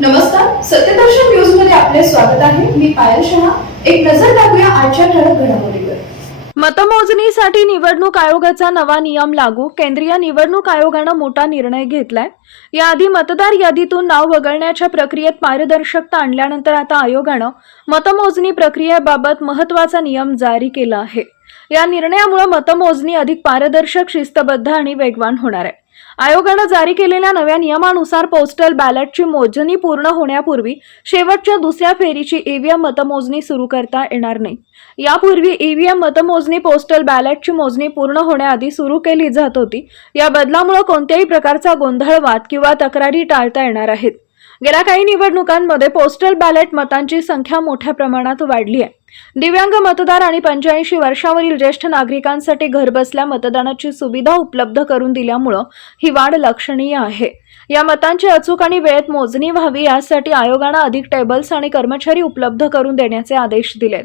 नमस्कार सत्यदर्शन न्यूजमध्ये आपले स्वागत आहे. मी पायल शहा. एक नजर टाकूया आजच्या ठळक घडामोडीवर. मतमोजणीसाठी निवडणूक आयोगाचा नवा नियम लागू केंद्रीय निवडणूक आयोगानं मोठा निर्णय घेतलाय. याआधी मतदार यादीतून नाव वगळण्याच्या प्रक्रियेत पारदर्शकता आणल्यानंतर आता आयोगानं मतमोजणी प्रक्रियेबाबत महत्त्वाचा नियम जारी केला आहे. या निर्णयामुळे मतमोजणी अधिक पारदर्शक शिस्तबद्ध आणि वेगवान होणार आहे. आयोगानं जारी केलेल्या नव्या नियमानुसार पोस्टल बॅलेटची मोजणी पूर्ण होण्यापूर्वी शेवटच्या दुसऱ्या फेरीची ईव्हीएम मतमोजणी सुरू करता येणार नाही. यापूर्वी ईव्हीएम मतमोजणी पोस्टल बॅलेटची मोजणी पूर्ण होण्याआधी सुरू केली जात होती. या बदलामुळे कोणत्याही प्रकारचा गोंधळवाद किंवा तक्रारी टाळता येणार आहेत. गेल्या काही निवडणुकांमध्ये पोस्टल बॅलेट मतांची संख्या मोठ्या प्रमाणात वाढली आहे. दिव्यांग मतदार आणि पंच्याऐंशी वर्षावरील ज्येष्ठ नागरिकांसाठी घरबसल्या मतदानाची सुविधा उपलब्ध करून दिल्यामुळं ही वाढ लक्षणीय आहे. या मतांची अचूक आणि वेळेत मोजणी व्हावी यासाठी आयोगानं अधिक टेबल्स आणि कर्मचारी उपलब्ध करून देण्याचे आदेश दिलेत.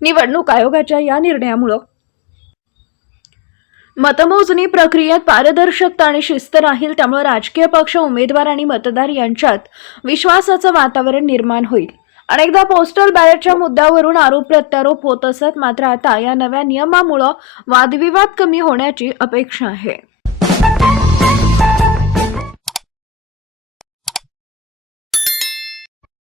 निवडणूक आयोगाच्या या निर्णयामुळं मतमोजणी प्रक्रियेत पारदर्शकता आणि शिस्त राहील त्यामुळे राजकीय पक्ष उमेदवार आणि मतदार यांच्यात विश्वासाचं वातावरण निर्माण होईल. अनेकदा पोस्टल बॅलेटच्या मुद्द्यावरून आरोप प्रत्यारोप होत असत मात्र आता या नव्या नियमामुळं वादविवाद कमी होण्याची अपेक्षा आहे.